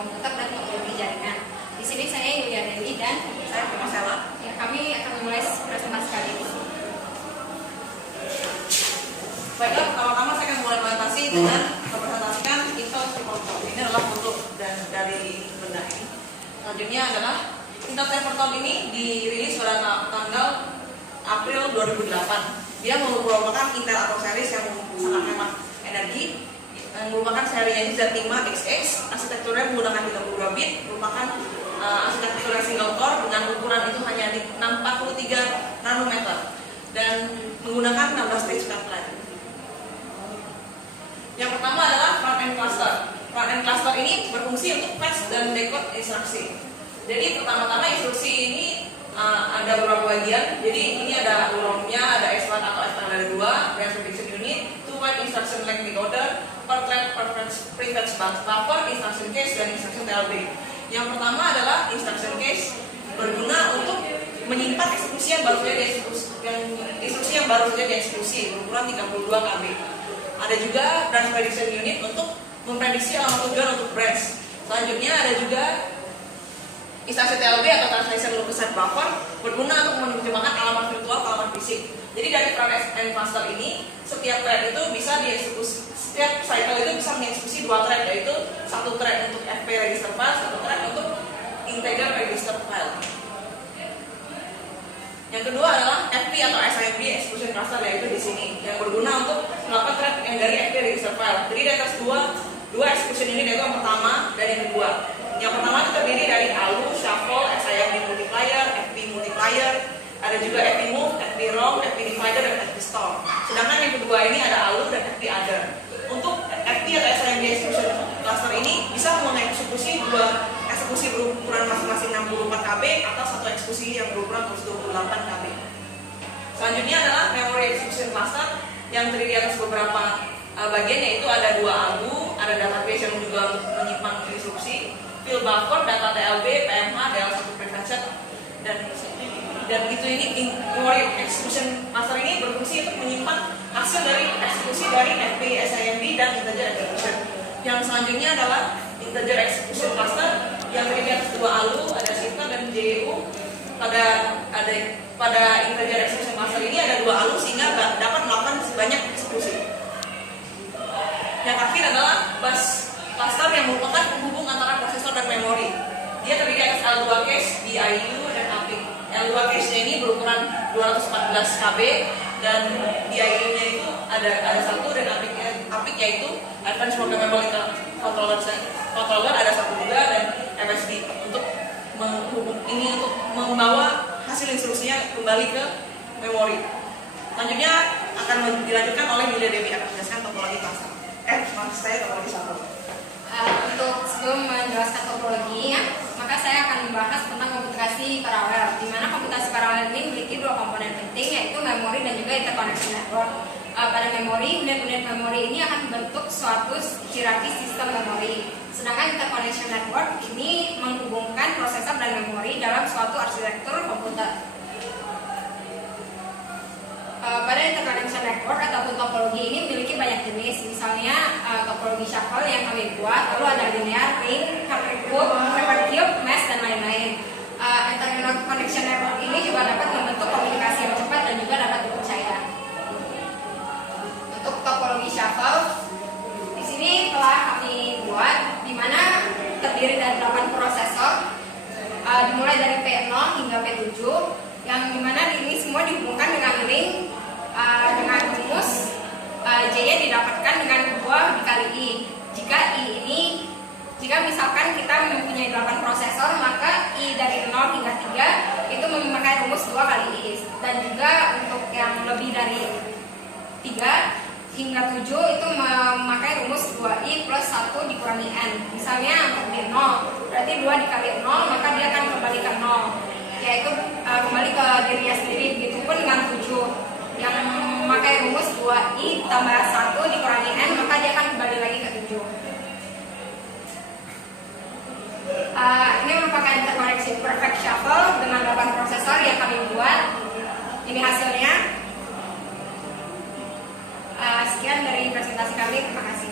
komputer dan topologi jaringan. Di sini saya Yulia Dewi dan saya Marcella. Ya, kami akan memulai presentasi kali ini. Baiklah, pertama-tama saya akan mulai presentasi dengan mempresentasikan Intel Cybertalk. Ini adalah foto dari benda ini. Selanjutnya adalah Intel Cybertalk ini dirilis pada tanggal April 2008. Dia merupakan Intel Atom series yang sangat hemat energi, yang merupakan serinya Z5XX. Arsitekturnya menggunakan 32 bit, merupakan arsitektur single core dengan ukuran itu hanya di 643 nanometer dan menggunakan 16 stage pipeline. Yang pertama adalah front-end cluster. Front-end cluster ini berfungsi untuk fetch dan decode instruksi. Jadi pertama-tama instruksi ini ada beberapa bagian. Jadi ini ada UROM-nya, ada S1 atau S1 ada 2, branch prediction unit, two-wide instruction length decoder, per thread prefetch buffer, instruction cache, dan instruction TLB. Yang pertama adalah instruction cache, berguna untuk menyimpan eksekusi yang baru saja dieksekusi, berukuran 32 KB. Ada juga branch prediction unit untuk memprediksi alamat tujuan untuk branch. Selanjutnya ada juga instruksi TLB atau translation loop set buffer, berguna untuk menerjemahkan alamat virtual ke alamat fisik. Jadi dari front-end cluster ini, setiap thread itu bisa dieksekusi, setiap cycle itu bisa mengeksekusi 2 thread, yaitu satu thread untuk FP register file, satu thread untuk integer register file. Yang kedua adalah FP atau SIMD execution cluster, yaitu di sini, yang berguna untuk melakukan thread yang dari FP register file. Jadi di atas dua execution unit, yaitu yang pertama dan yang kedua. Yang pertama itu terdiri dari ALU, shuffle, SIMD multiplier, FP multiplier, ada juga FP move, FP rom, FP divider, dan FP store. Sedangkan yang kedua ini ada ALU dan FP other. Untuk FP atau SIMD execution cluster ini bisa mengeksekusi 2 eksekusi berukuran masing-masing 64 KB atau satu eksekusi yang berukuran 28 KB. Selanjutnya adalah memory execution cluster yang terdiri atas beberapa bagian, yaitu ada 2 ALU, ada database yang juga menyimpan instruksi, fill buffer, data TLB, PMH, DL1 prefetch, dan itu ini memory execution cluster ini berfungsi untuk menyimpan hasil dari eksekusi dari FP, SIMD, dan integer execution. Yang selanjutnya adalah integer execution cluster yang terdiri atas 2 ALU, ada shifter dan JU. Pada integer execution cluster ini ada 2 ALU sehingga dapat melakukan sebanyak eksekusi. Yang terakhir adalah bus cluster yang merupakan penghubung antara prosesor dan memori. Dia terdiri atas L2 cache, DIU, dan APIC. L2 cache-nya ini berukuran 214 KB dan DIU-nya itu ada 1, dan APIC yaitu Advanced Programmable Controller ada 1 juga, dan FSD untuk membawa hasil instruksinya kembali ke memori. Selanjutnya akan dilanjutkan oleh Yulia Dewi akan menjelaskan topologi cluster. Saya topologi satu. Untuk sebelum menjelaskan topologi, maka saya akan membahas tentang komputasi paralel, di mana komputasi paralel ini memiliki 2 komponen penting, yaitu memori dan juga interconnection network. Pada memori, unit-unit memori ini akan membentuk suatu hierarki sistem memori. Sedangkan interconnection network ini menghubungkan prosesor dan memori dalam suatu arsitektur komputer. Pada interconnection network ataupun topologi ini memiliki banyak jenis. Misalnya topologi shuffle yang kami buat, lalu ada linear, ring, hypercube, mesh, dan lain-lain. Interconnection network ini juga dapat membentuk komunikasi yang cepat dan juga dapat dipercaya. Untuk topologi shuffle, di sini telah kami buat, di mana terdiri dari 8 prosesor, dimulai dari P0 hingga P7, yang dimana ini semua dihubungkan dengan ring dengan rumus J-nya didapatkan dengan 2 dikali I. Jika misalkan kita mempunyai 8 prosesor, maka I dari 0 hingga 3 itu memakai rumus 2 kali I. Dan juga untuk yang lebih dari 3 hingga 7 itu memakai rumus 2I plus 1 dikurangi N. Misalnya untuk di 0, berarti 2 dikali 0, maka dia akan kembali ke 0, yaitu kembali ke dirinya sendiri. Begitupun dengan 7 yang memakai rumus 2I tambah 1 dikurangi N, maka dia akan kembali lagi ke 7. Ini merupakan interkoneksi perfect shuffle dengan 8 prosesor yang kami buat. Ini hasilnya. Sekian dari presentasi kami, terima kasih.